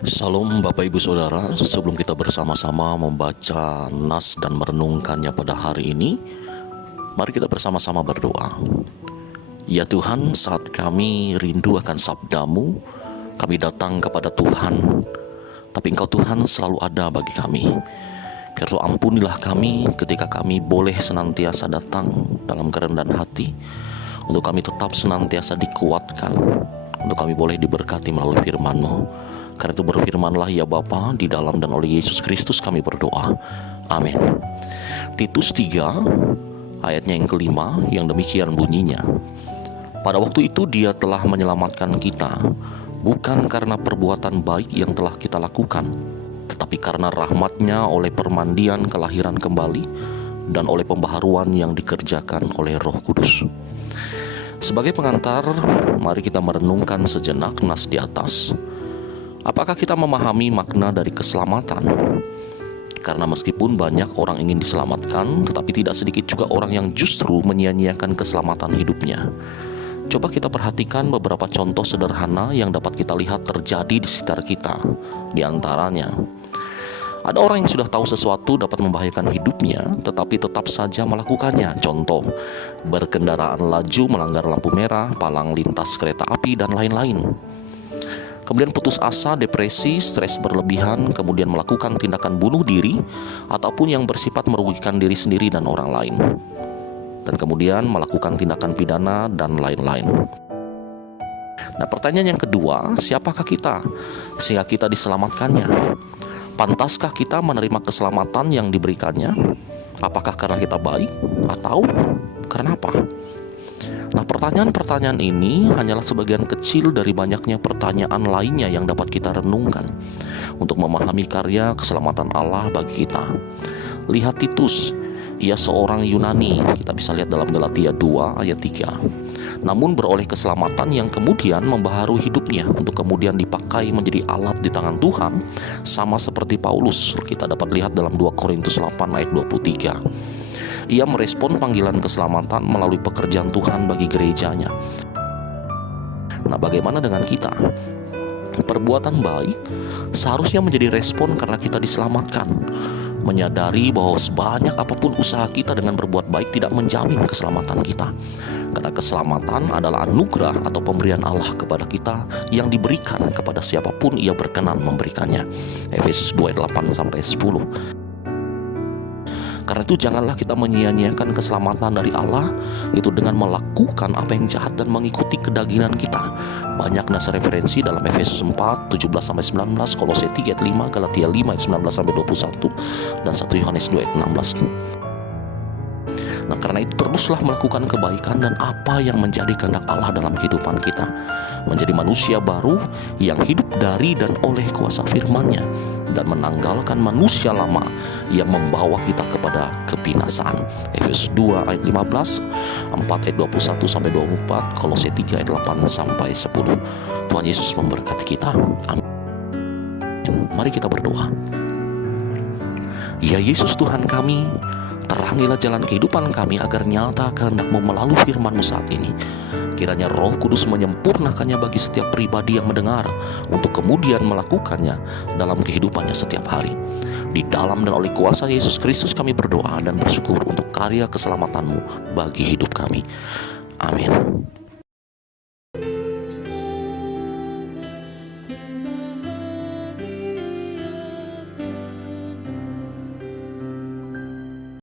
Salam Bapak Ibu Saudara, sebelum kita bersama-sama membaca nas dan merenungkannya pada hari ini, mari kita bersama-sama berdoa. Ya Tuhan, saat kami rindu akan sabda-Mu, kami datang kepada Tuhan, tapi Engkau Tuhan selalu ada bagi kami. Kiranya ampunilah kami ketika kami boleh senantiasa datang dalam kerendahan hati, untuk kami tetap senantiasa dikuatkan, untuk kami boleh diberkati melalui firman-Mu. Karena itu berfirmanlah ya Bapa, di dalam dan oleh Yesus Kristus kami berdoa. Amin. Titus 3 ayatnya yang kelima yang demikian bunyinya. Pada waktu itu Dia telah menyelamatkan kita, bukan karena perbuatan baik yang telah kita lakukan, tetapi karena rahmat-Nya oleh permandian kelahiran kembali dan oleh pembaharuan yang dikerjakan oleh Roh Kudus. Sebagai pengantar, mari kita merenungkan sejenak nas di atas. Apakah kita memahami makna dari keselamatan? Karena meskipun banyak orang ingin diselamatkan, tetapi tidak sedikit juga orang yang justru menyia-nyiakan keselamatan hidupnya. Coba kita perhatikan beberapa contoh sederhana yang dapat kita lihat terjadi di sekitar kita. Di antaranya, ada orang yang sudah tahu sesuatu dapat membahayakan hidupnya, tetapi tetap saja melakukannya. Contoh, berkendaraan laju melanggar lampu merah, palang lintas kereta api, dan lain-lain. Kemudian putus asa, depresi, stres berlebihan, kemudian melakukan tindakan bunuh diri, ataupun yang bersifat merugikan diri sendiri dan orang lain. Dan kemudian melakukan tindakan pidana dan lain-lain. Nah, pertanyaan yang kedua, siapakah kita sehingga kita diselamatkannya? Pantaskah kita menerima keselamatan yang diberikannya? Apakah karena kita baik atau karena apa? Nah, pertanyaan-pertanyaan ini hanyalah sebagian kecil dari banyaknya pertanyaan lainnya yang dapat kita renungkan untuk memahami karya keselamatan Allah bagi kita. Lihat Titus, ia seorang Yunani, kita bisa lihat dalam Galatia 2 ayat 3. Namun beroleh keselamatan yang kemudian membaharui hidupnya untuk kemudian dipakai menjadi alat di tangan Tuhan, sama seperti Paulus. Kita dapat lihat dalam 2 Korintus 8 ayat 23. Ia merespon panggilan keselamatan melalui pekerjaan Tuhan bagi gerejanya. Nah, bagaimana dengan kita? Perbuatan baik seharusnya menjadi respon karena kita diselamatkan. Menyadari bahwa sebanyak apapun usaha kita dengan berbuat baik tidak menjamin keselamatan kita. Karena keselamatan adalah anugerah atau pemberian Allah kepada kita yang diberikan kepada siapapun Ia berkenan memberikannya. Efesus 2 ayat 8-10. Karena itu janganlah kita menyia-nyiakan keselamatan dari Allah itu dengan melakukan apa yang jahat dan mengikuti kedagingan kita. Banyak nas referensi dalam Efesus 4 17-19, Kolose 3 ayat 5, Galatia 5 ayat 19-21, dan 1 Yohanes 2 ayat 16. Nah, karena itu teruslah melakukan kebaikan dan apa yang menjadi kehendak Allah dalam kehidupan kita, menjadi manusia baru yang hidup dari dan oleh kuasa firman-Nya, dan menanggalkan manusia lama yang membawa kita kepada kebinasaan. Efesus 2 ayat 15, 4 ayat 21-24, Kolose 3 ayat 8-10. Tuhan Yesus memberkati kita. Amin. Mari kita berdoa. Ya Yesus Tuhan kami, terangilah jalan kehidupan kami agar nyata kehendak-Mu melalui firman-Mu saat ini. Kiranya Roh Kudus menyempurnakannya bagi setiap pribadi yang mendengar untuk kemudian melakukannya dalam kehidupannya setiap hari. Di dalam dan oleh kuasa Yesus Kristus kami berdoa dan bersyukur untuk karya keselamatan-Mu bagi hidup kami. Amin.